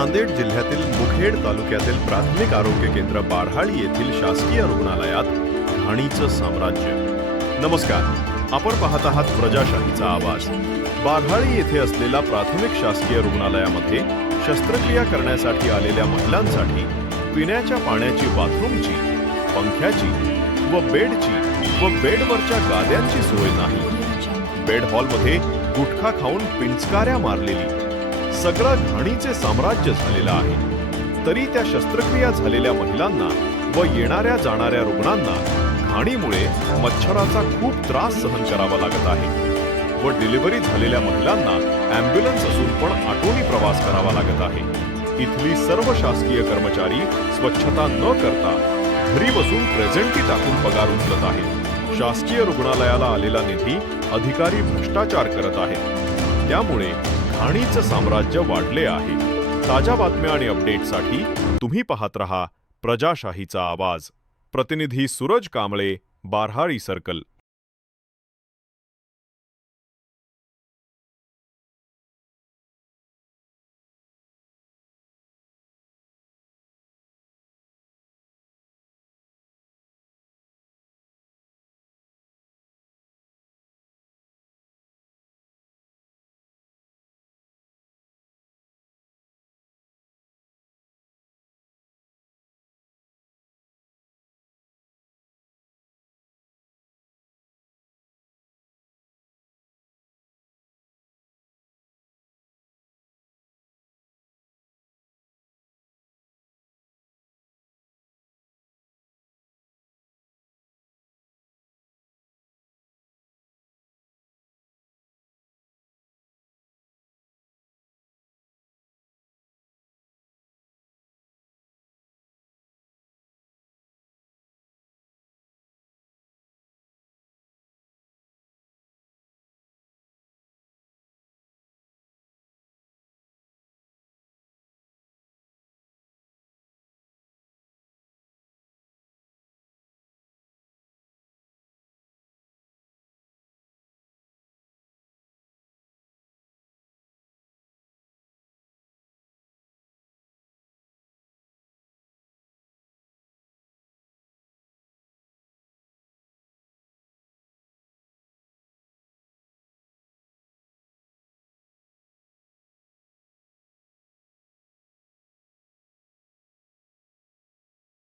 नांदेड जिल्ह्यातील मुखेड तालुक्यातील प्राथमिक आरोग्य केंद्र बारहाळी येथील शासकीय रुग्णालयात घाणीचं साम्राज्य. नमस्कार आपण पाहत आहात प्रजाशाहीचा आवाज. बारहाळी येथे असलेल्या प्राथमिक शासकीय रुग्णालयामध्ये शस्त्रक्रिया करण्यासाठी आलेल्या महिलांसाठी पिण्याच्या पाण्याची बाथरूमची पंख्याची व बेडची व बेडवरच्या गाद्यांची सोय नाही. बेड हॉलमध्ये गुटखा खाऊन पिंचकाऱ्या मारलेली सगळं घाणीचे साम्राज्य झालेलं आहे. तरी त्या शस्त्रक्रिया झालेल्या महिलांना व येणाऱ्या जाणाऱ्या रुग्णांना घाणीमुळे मच्छराचा खूप त्रास सहन करावा लागत आहे व डिलिव्हरी झालेल्या महिलांना अँब्युलन्स असून पण आटोनी प्रवास करावा लागत आहे. इथली सर्व शासकीय कर्मचारी स्वच्छता न करता घरी बसून प्रेझेंटी टाकून पगार उचलत आहेत. शासकीय रुग्णालयाला आलेला निधी अधिकारी भ्रष्टाचार करत आहेत. त्यामुळे घाणीचं साम्राज्य वाढले आहे. ताज्या बातम्या आणि अपडेटसाठी तुम्ही पाहत रहा प्रजाशाहीचा आवाज. प्रतिनिधी सूरज कांबळे बारहाळी सर्कल.